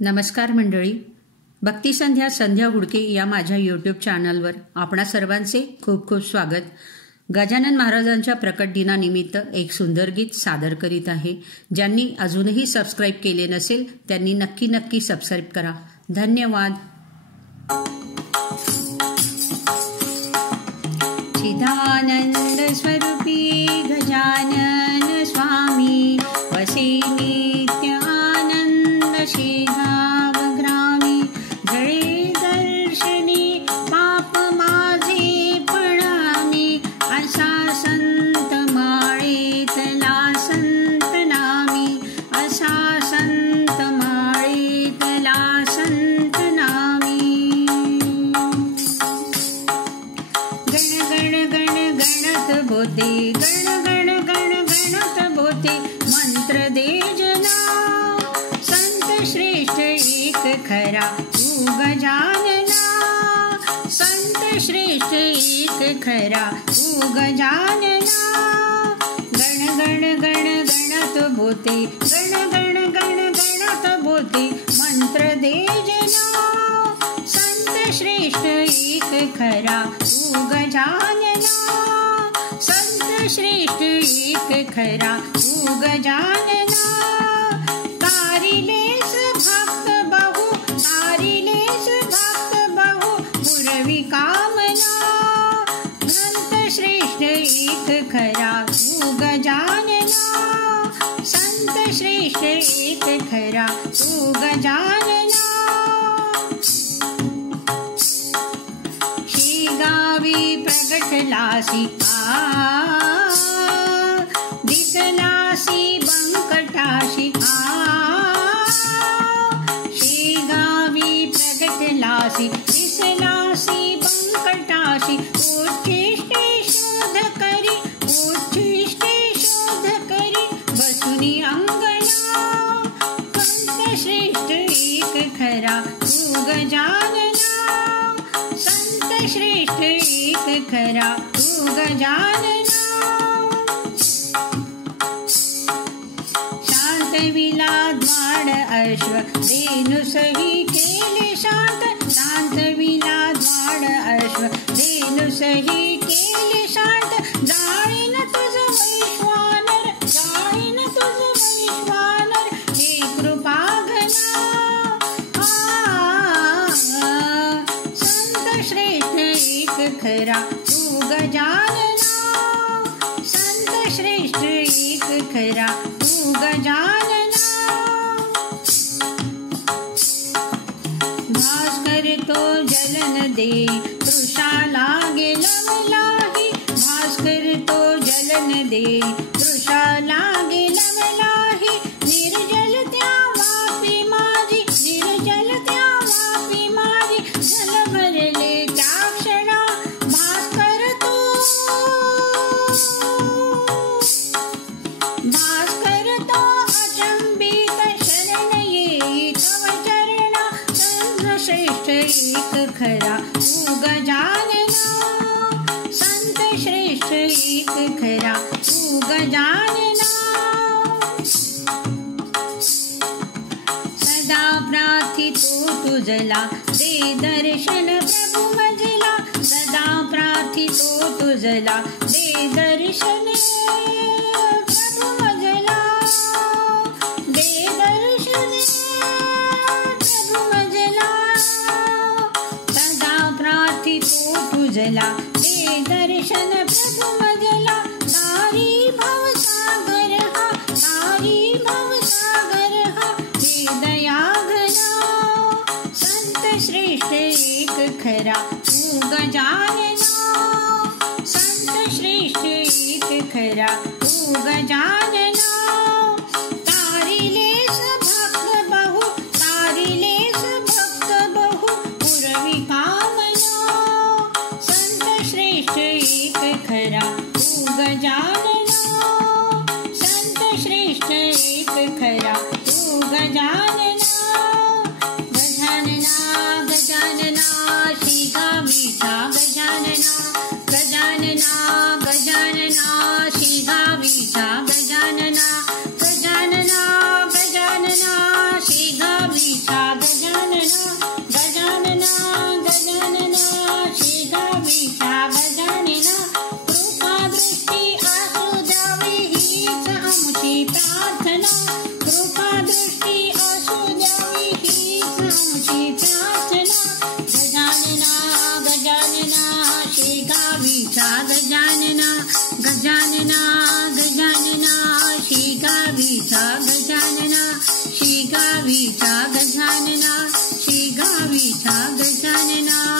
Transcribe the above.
नमस्कार मंडळी, भक्तिसंध्या संध्या हुडके या माझ्या यूट्यूब चॅनलवर आपणा सर्वांचे खूप खूप स्वागत. गजानन महाराजांच्या प्रकट दिनानिमित्त एक सुंदर गीत सादर करीत आहे. ज्यांनी अजूनही सबस्क्राईब केले नसेल त्यांनी नक्की सबस्क्राईब करा. धन्यवाद. चिदानंद स्वरूपी गजानन स्वामी वसे नित्य आनंद शेगावग्रामी. जळे दर्शनी पाप माझे प्रणामी. असा संत माळेतला संत नामी. असा संत माळेतला संत नामी. गण गण गण गणत बोते. गण गण गण गणत बोते. मंत्र दे जना. संत श्रेष्ठ एक खरा तू गजानना. संत श्रेष्ठ एक खरा तू गजानना. गण गण गण गणत बोते. गण गण गण गणत बोते. मंत्र दे जना. संत श्रेष्ठ एक खरा तू गजानना. संत श्रेष्ठ एक खरा तू गजानना. तारिलेस भक्त बहु. तारिलेस भक्त बहु पुरवी कामना. संत श्रेष्ठ एक खरा तू गजानना. संत श्रेष्ठ एक खरा तू गजानना. शेगावी प्रगटलासी दिसलासी बंकटाशी. शेगावी प्रगटलासी दिसलासी बंकटाशी. उच्छिष्टे शोध करी. उच्छिष्टे शोध करी बसुनी अंगणा. संत श्रेष्ठ एक खरा तू गजानना. संत श्रेष्ठ एक खरा तू गजानना. शांतविला द्वाड अश्व धेनुसही केले शांत. शांतविला द्वाड अश्व धेनुसही केले शांत. जाळीन तुझ वैश्वानर. जाळीन तुझ वैश्वानर हे कृपा घना. संत श्रेष्ठ एक खरा तू गजानना. संत श्रेष्ठ एक खरा तू गजानना. भास्कर तो जलन दे. तृषा लागे लमलाही. भास्कर तो जलन दे. तृषा लागे लमलाही. निर्जल त्या वापी माझी. निर्जल त्या वापी माझी. जल भरले त्या क्षणा. भास्कर तू. भास्कर तो अचंबित शरण ये तव चरणा. संत श्रेष्ठ एक खरा तू गजानना. संत श्रेष्ठ एक खरा तू गजानना. सदा प्रार्थितो तुझला दे दर्शन प्रभु मजला. सदा प्रार्थितो तुझला दे दर्शन प्रभु मजला. दे दर्शन प्रभु मजला. सदा प्रार्थितो तुझला दे दर्शन प्रभु मजला. तारी भवसागर हा. तारी भवसागर हा हे दया घना. संत श्रेष्ठ एक खरा तू गजानना. संत श्रेष्ठ एक खरा तू गजानना. तारिलेस भक्त बहु. तारिलेस भक्त बहु पुरवी कामना. संत श्रेष्ठ एक खरा तू गजानना. संत श्रेष्ठ एक खरा तू गजानना. गजानना गजानना शेगावीचा गजानना. गजानना गजानना शेगावीचा गजानना. गावीचा गजानना, श्री गावीचा गजानना, श्री गावीचा गजानना.